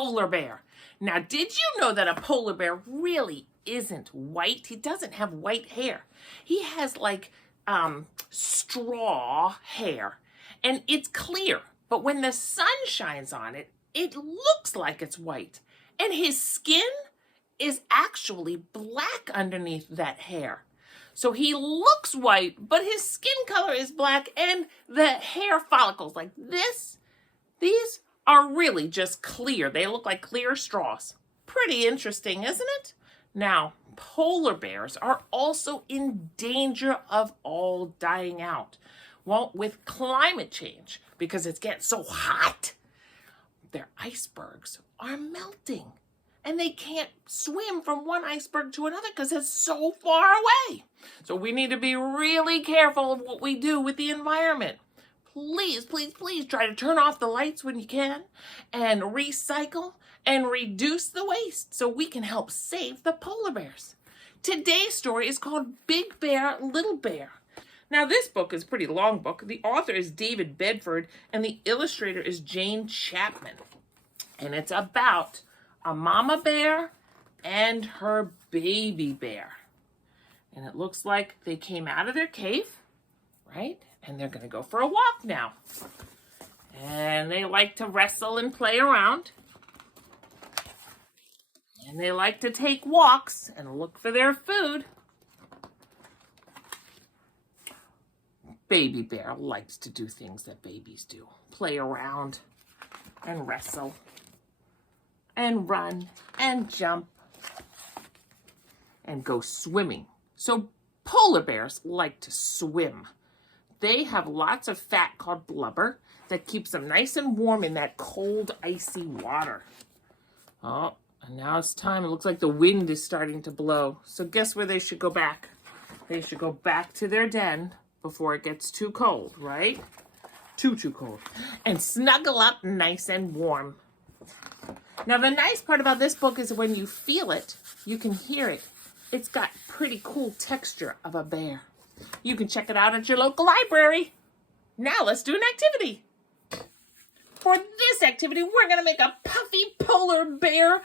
polar bear. Now, did you know that a polar bear really isn't white? He doesn't have white hair. He has like straw hair, and it's clear. But when the sun shines on it, it looks like it's white. And his skin is actually black underneath that hair. So he looks white, but his skin color is black, and the hair follicles like this, these are really just clear. They look like clear straws. Pretty interesting, isn't it? Now, polar bears are also in danger of all dying out. Well, with climate change, because it's getting so hot, their icebergs are melting. And they can't swim from one iceberg to another because it's so far away. So we need to be really careful of what we do with the environment. Please, please, please try to turn off the lights when you can, and recycle and reduce the waste so we can help save the polar bears. Today's story is called Big Bear, Little Bear. Now, this book is a pretty long book. The author is David Bedford, and the illustrator is Jane Chapman. And it's about a mama bear and her baby bear. And it looks like they came out of their cave, right? And they're going to go for a walk now. And they like to wrestle and play around. And they like to take walks and look for their food. Baby bear likes to do things that babies do. Play around and wrestle and run and jump and go swimming. So polar bears like to swim. They have lots of fat called blubber that keeps them nice and warm in that cold, icy water. Oh, and now it's time. It looks like the wind is starting to blow. So guess where they should go back? They should go back to their den before it gets too cold, right? Too cold. And snuggle up nice and warm. Now, the nice part about this book is when you feel it, you can hear it. It's got pretty cool texture of a bear. You can check it out at your local library. Now, let's do an activity. For this activity, we're going to make a puffy polar bear.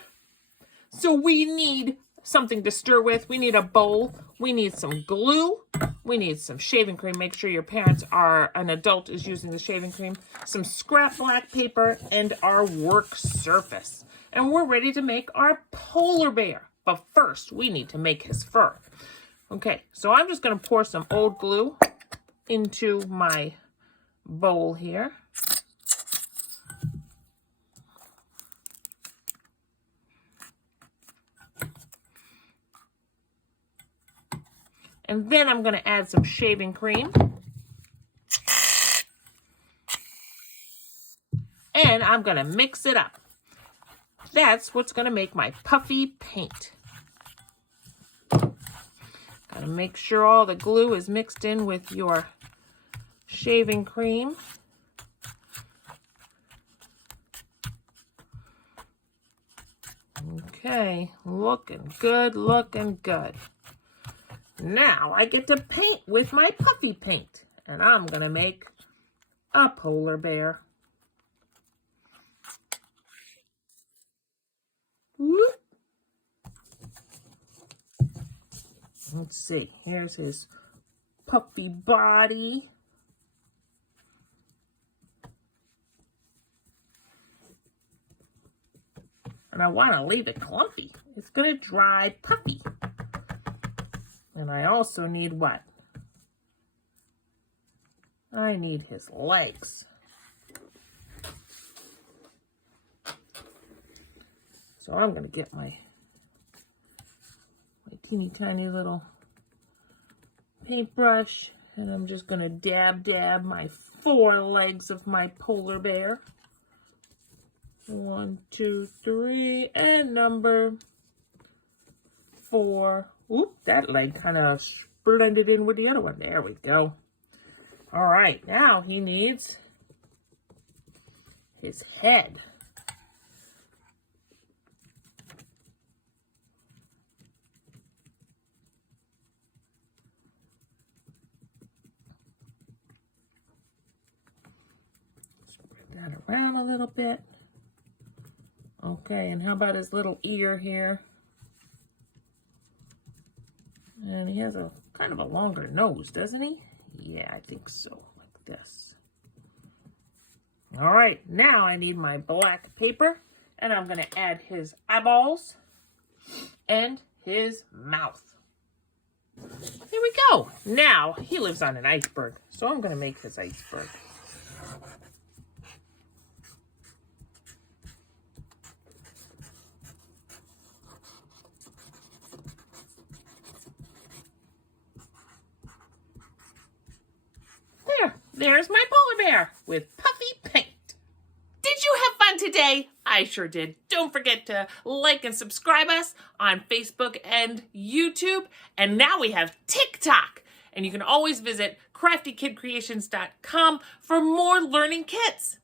So we need something to stir with. We need a bowl. We need some glue. We need some shaving cream. Make sure your parents are, an adult is using the shaving cream. Some scrap black paper and our work surface. And we're ready to make our polar bear. But first, we need to make his fur. Okay, so I'm just going to pour some old glue into my bowl here. And then I'm going to add some shaving cream. And I'm going to mix it up. That's what's going to make my puffy paint. Got to make sure all the glue is mixed in with your shaving cream. Okay, looking good, looking good. Now I get to paint with my puffy paint, and I'm going to make a polar bear. Whoop. Let's see, here's his puffy body. And I want to leave it clumpy. It's going to dry puffy. And I also need what? I need his legs. So I'm going to get my teeny tiny little paintbrush, and I'm just going to dab my 4 legs of my polar bear. 1, 2, 3, and number 4. Oop, that leg kind of blended in with the other one. There we go. All right, now he needs his head. Spread that around a little bit. Okay, and how about his little ear here? And he has a kind of a longer nose, doesn't he? Yeah, I think so, like this. All right, now I need my black paper, and I'm going to add his eyeballs and his mouth. Here we go. Now, he lives on an iceberg, so I'm going to make his iceberg. There's my polar bear with puffy paint. Did you have fun today? I sure did. Don't forget to like and subscribe us on Facebook and YouTube. And now we have TikTok. And you can always visit CraftyKidCreations.com for more learning kits.